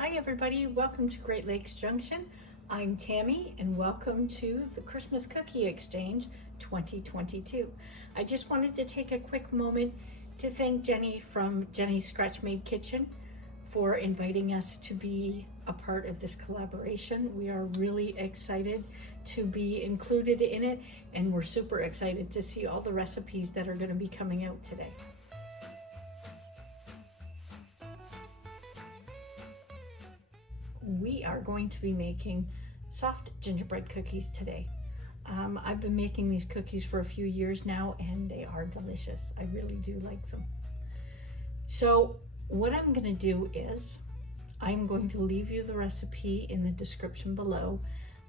Hi everybody, welcome to Great Lakes Junction. I'm Tammy and welcome to the Christmas Cookie Exchange 2022. I just wanted to take a quick moment to thank Jenny from Jenny's Scratch Made Kitchen for inviting us to be a part of this collaboration. We are really excited to be included in it, and we're super excited to see all the recipes that are going to be coming out today. We are going to be making soft gingerbread cookies today. I've been making these cookies for a few years now and they are delicious. I really do like them. So what I'm going to do is I'm going to leave you the recipe in the description below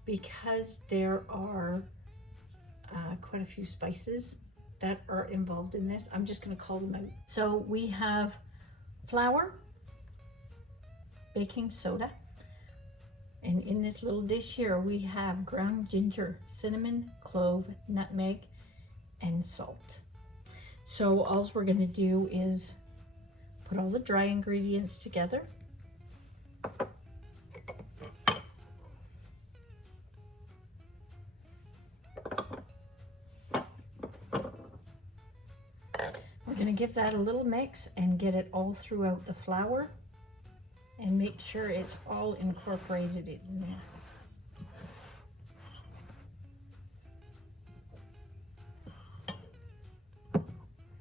because there are quite a few spices that are involved in this. I'm just going to call them out. So we have flour, baking soda, and in this little dish here, we have ground ginger, cinnamon, clove, nutmeg, and salt. So all we're gonna do is put all the dry ingredients together. We're gonna give that a little mix and get it all throughout the flour and make sure it's all incorporated in there.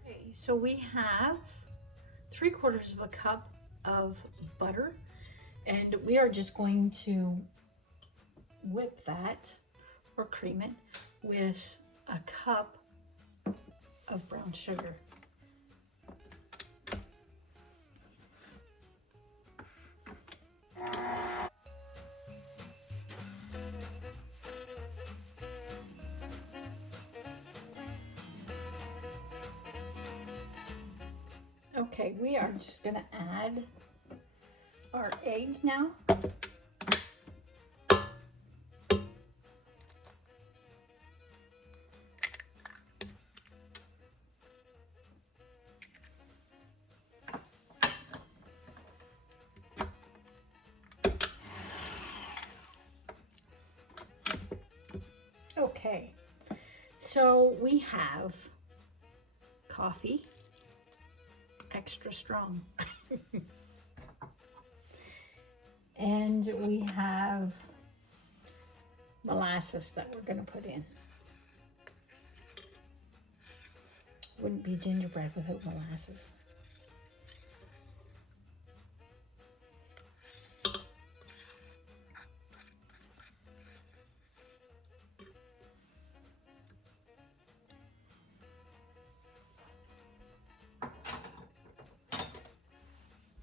Okay, so we have 3/4 of a cup of butter, and we are just going to whip that or cream it with a cup of brown sugar. Okay, we are just going to add our egg now. Okay, so we have coffee, extra strong. And we have molasses that we're going to put in. Wouldn't be gingerbread without molasses.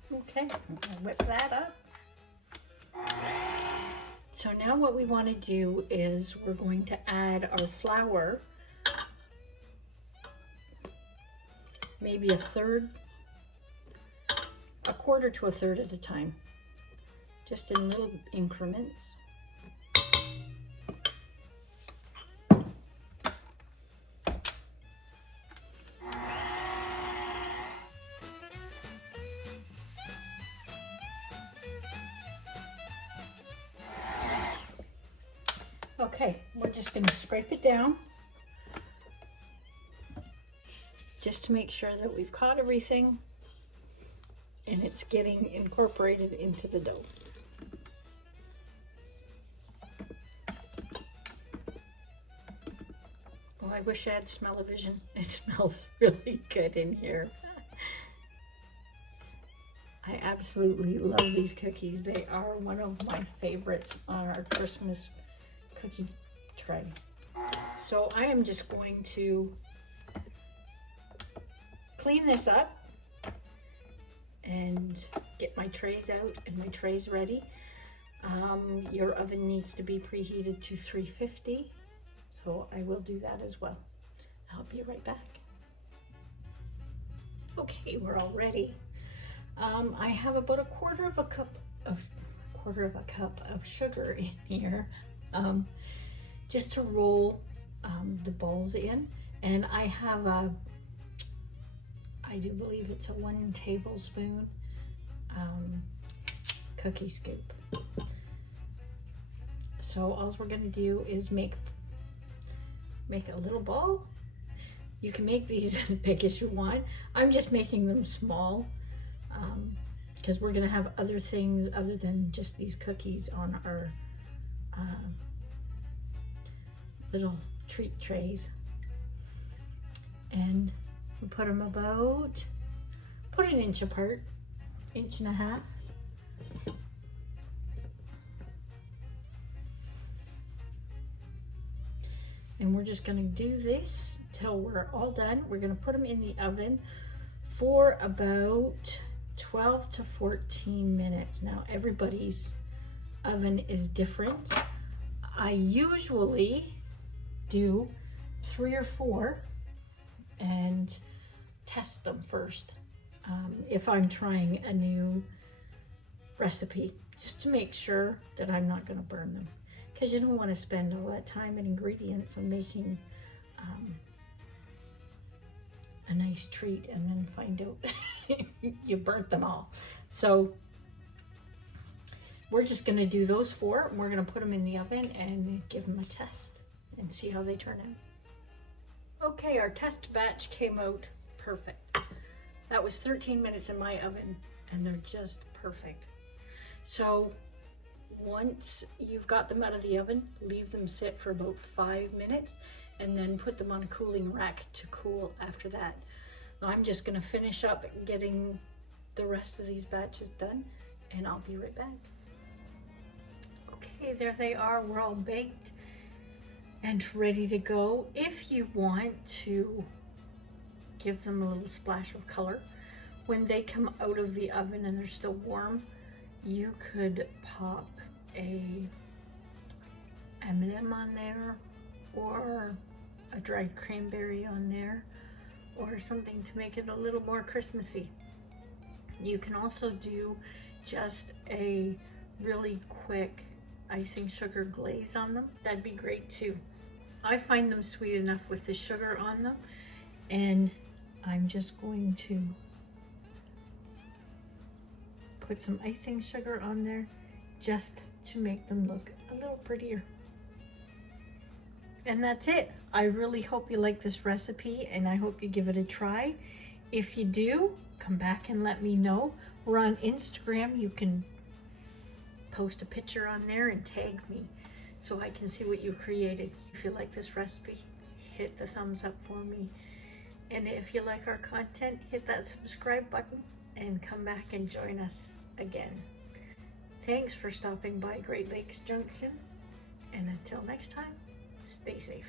Okay, I'll whip that up. So now what we want to do is we're going to add our flour, maybe a quarter to a third at a time, just in little increments. Okay, we're just going to scrape it down just to make sure that we've caught everything and it's getting incorporated into the dough. Well, I wish I had smell-o-vision. It smells really good in here. I absolutely love these cookies. They are one of my favorites on our Christmas cookie tray. So I am just going to clean this up and get my trays out and my trays ready. Your oven needs to be preheated to 350, so I will do that as well. I'll be right back. Okay, we're all ready. I have about a quarter of a cup of sugar in here, just to roll the balls in, and I have I do believe it's a 1 tablespoon cookie scoop. So all we're going to do is make a little ball. You can make these as big as you want. I'm just making them small because we're going to have other things other than just these cookies on our little treat trays. And we put them put an inch apart, 1.5 inches. And we're just gonna do this till we're all done. We're gonna put them in the oven for about 12 to 14 minutes. Now everybody's oven is different. I usually do 3 or 4 and test them first if I'm trying a new recipe, just to make sure that I'm not going to burn them, because you don't want to spend all that time and ingredients on making a nice treat and then find out you burnt them all. So we're just going to do those 4 and we're going to put them in the oven and give them a test and see how they turn out. Okay, our test batch came out perfect. That was 13 minutes in my oven and they're just perfect. So once you've got them out of the oven, leave them sit for about 5 minutes and then put them on a cooling rack to cool after that. Now I'm just going to finish up getting the rest of these batches done and I'll be right back. Okay, there they are. We're all baked and ready to go. If you want to give them a little splash of color, when they come out of the oven and they're still warm, you could pop a M&M on there or a dried cranberry on there or something to make it a little more Christmassy. You can also do just a really quick icing sugar glaze on them. That'd be great too. I find them sweet enough with the sugar on them, and I'm just going to put some icing sugar on there just to make them look a little prettier. And that's it. I really hope you like this recipe and I hope you give it a try. If you do, come back and let me know. We're on Instagram. You can post a picture on there and tag me so I can see what you created. If you like this recipe, hit the thumbs up for me. And if you like our content, hit that subscribe button and come back and join us again. Thanks for stopping by Great Lakes Junction, and until next time, stay safe.